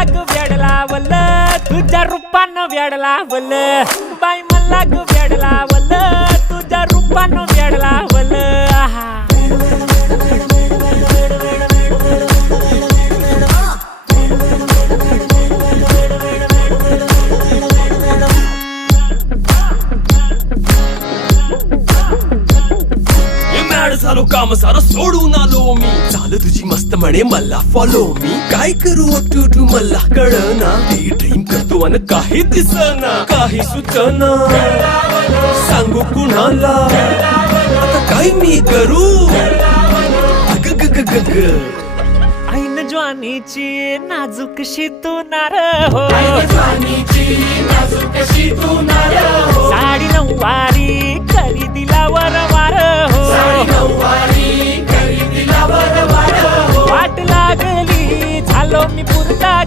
मला ग वेड लावलं तुझ्या रूपानं वेड लावलं बाई मला ग वेड लावलं तुझ्या रूपानं वेड लावलं झालो काम सारं सोडून आलो मी झालं तुझी मस्त म्हणे मला फॉलो मी काय करू टू मला कळना ड्रीम करतो आणि काही दिसना काही सुचना सांगू कुणाला आता काय मी करू ऐन ज्वानीची नाजूकशी तू नार हो साडी नऊवारी करी दिला वरवार हो वाट लागली झालो मी पुरता